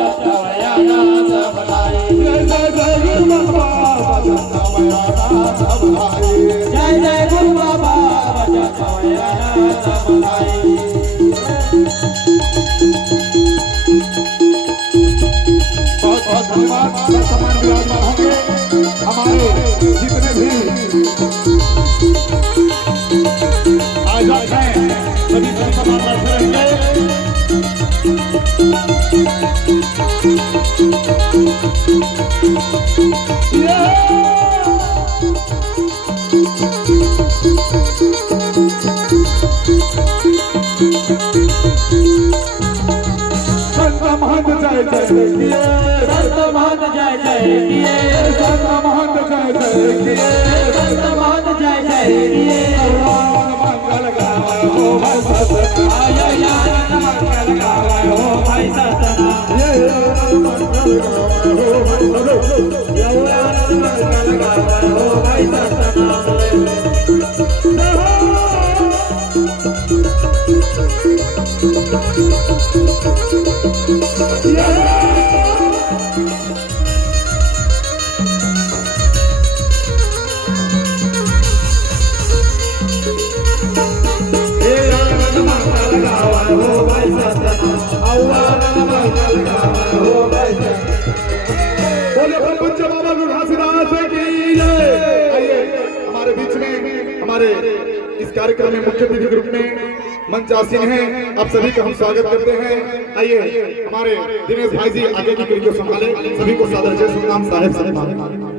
बचावया नाथ भलाई। जय जय गुरु बाबा बचावया नाथ भलाई। जय जय गुरु बाबा बचावया नाथ भलाई। बहुत बहुत धन्यवाद। सम्मान विराजमान होंगे हमारे जितने भी आयोजक हैं, सभी सम्मान बैठे रहेंगे। संत महंत जय जय किए, संत महंत जय जय किए, संत महंत जय जय किए, संत महंत जय जय किए। मंगल गावे हो भाई सतना, मंगल गावे हो भाई सतना। मंगल गावे हो भाई सतना। हमारे बीच में हमारे इस कार्यक्रम में मुख्य अतिथि के रूप में मंच आसीन हैं, आप सभी का हम स्वागत करते हैं। आइए हमारे दिनेश भाई जी आगे की कड़ी को संभाले, सभी को सादर जय श्री राम साहेब।